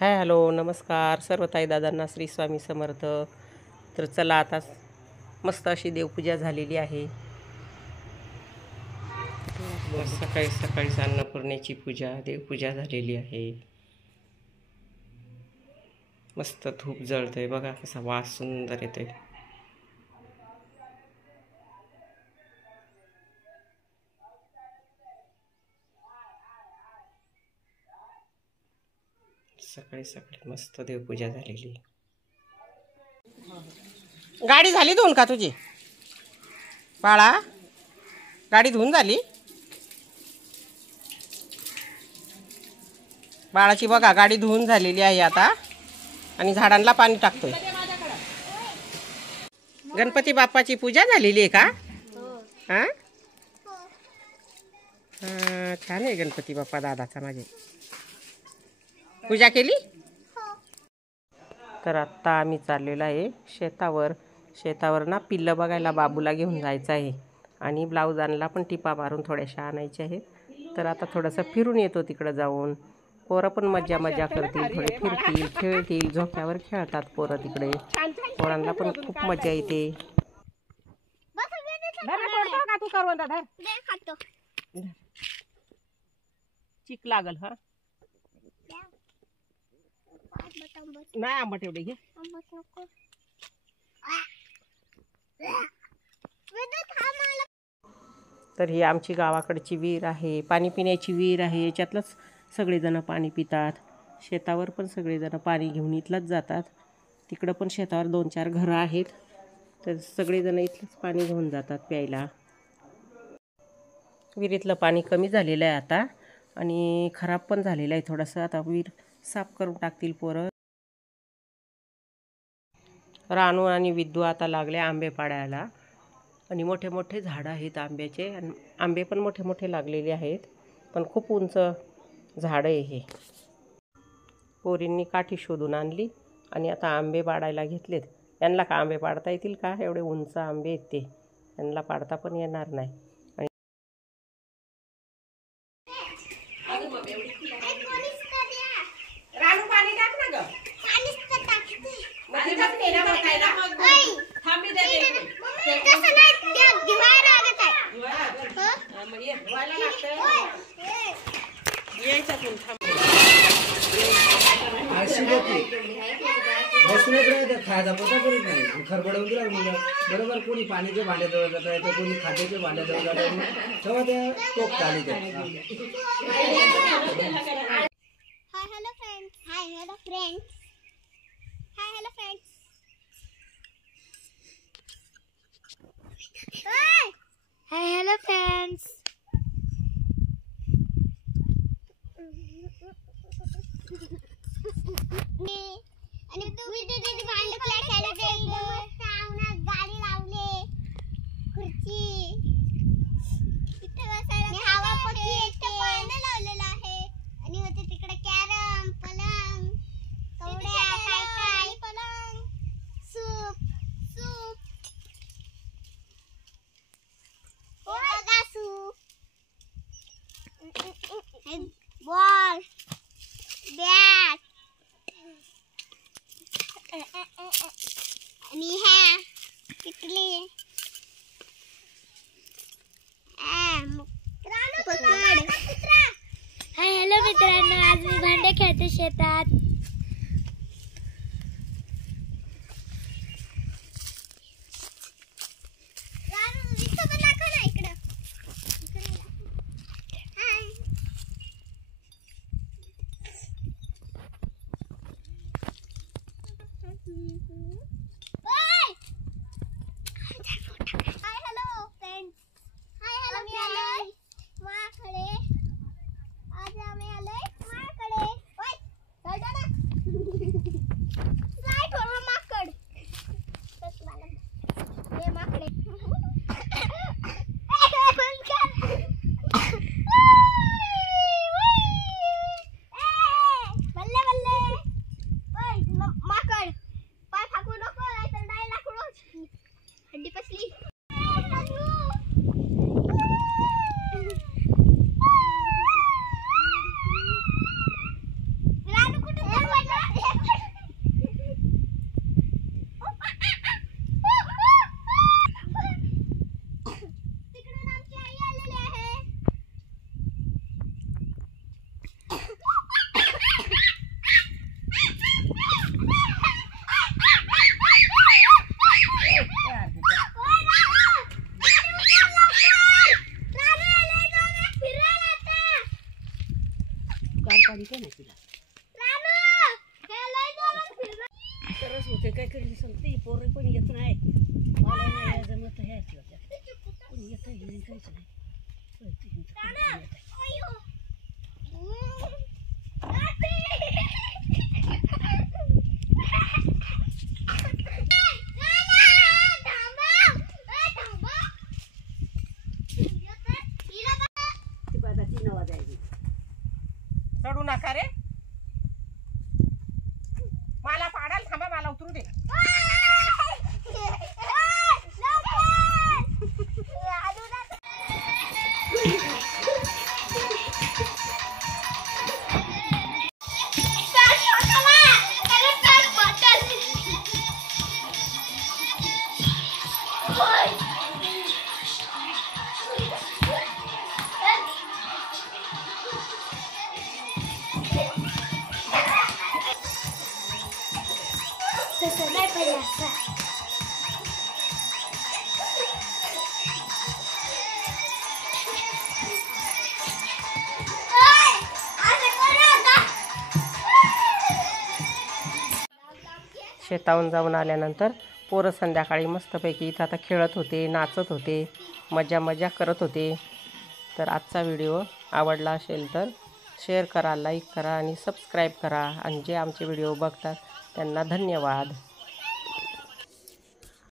Hello नमस्कार सर्व ताई दादांना श्री स्वामी समर्थ। तर चला आता मस्त अशी देवपूजा झालेली आहे। सकाळी सकाळी अन्नपूर्णेची पूजा देवपूजा झालेली आहे। मस्त धूप जळतंय बघा, कसा वास सुंदर येतोय। सकाळी सकाळी मस्त देवपूजा झालेली। गाडी झाली धुवून का तुझी बाळा? गाडी धुवून झाली बाळाची बघा, गाडी धुवून झालेली आहे आता आणि झाडांना पाणी टाकतोय। गणपती बाप्पाची पूजा झालेली आहे का? हा छान आहे गणपती बाप्पा दादाचा माझे। पूजा केली? तर आत्ता आम्ही चाललेलो आहे शेतावर ना पिल्लं बघायला बाबूला घेऊन जायचं आहे आणि ब्लाऊज आणला पण टिपा मारून थोड्याशा आणायचे आहेत। तर आता थोडंसं फिरून येतो तिकडं जाऊन। पोरं पण मजा करतील, थोडे फिरतील खेळतील, झोक्यावर खेळतात पोरं तिकडे। पोरांना पण खूप मजा येते। चिक लागल हा नाही आंबट एवढे घे। तर ही आमची गावाकडची विहीर आहे, पाणी पिण्याची विहीर आहे। याच्यातलंच सगळेजण पाणी पितात। शेतावर पण सगळेजण पाणी घेऊन इथलंच जातात। तिकडं पण शेतावर 2-4 घरं आहेत, तर सगळेजण इथलंच पाणी घेऊन जातात प्यायला। विहिरीतलं पाणी कमी झालेलं आहे आता आणि खराब पण झालेलं आहे थोडंसं। आता विहीर साफ करून टाकतील पोरं। रानू आणि विद्दू आता लागले आंबे पाडायला आणि मोठे मोठे झाडं आहेत आंब्याचे आणि आंबे पण मोठे मोठे लागलेले आहेत, पण खूप उंच झाड आहे हे। पोरींनी काठी शोधून आणली आणि आता आंबे पाडायला घेतलेत। यांना का आंबे पाडता येतील का? एवढे उंच आंबे आहेत ते, यांना पाडता पण येणार नाही। खायचा पता करीत नाही, खरबडवून दिला मुलं बरोबर। कोणी पाणीचे भांडे जवळ जात आहे, तर कोणी खाद्याचे भांडे जवळ जात आहे, तेव्हा त्या टोक चालू हाय hello friends, hi hello friends, hi hello friends, hi hello friends. आणि विद्युत भांडे खेळायला जायचं, गाडी लावले, खुर्ची इथे बसायला हवापट्टी येते, पाणी लावलेलं आहे आणि होते तिकडे कॅरम, पलंग, कवड्या, काय पलंग, सूप बघा सूप, बॉल, बॅट आणि ह्या किटली, हाय हॅलो मित्रांनो, आज मी भांडे खेळते शेतात। Hi hello friends, hi hello, मी आलोय माकडे। आज आम्ही आलोय माकडे। ओय चल ना लाईट वर माकड, बस मला ये माकडे। बंद कर बल्ले बल्ले। ओय माकड पाय फाकू नको। तरच होते काय करेल सांगते पोरं पण येत नाही मला नाही जमत हे पण येत नाही काहीच नाही ती बाबा 3 वाजायची चढू नका रे मला पाडायला थांबा मला उतरू दे तसं नाही पाहिजे असं. शेताहून जाऊन आल्यानंतर पोरं संध्याकाळी मस्तपैकी इथं आता खेळत होते नाचत होते मजा करत होते. तर आजचा व्हिडिओ आवडला असेल तर शेअर करा लाईक करा आणि सबस्क्राईब करा आणि जे आमचे व्हिडिओ बघतात त्यांना धन्यवाद.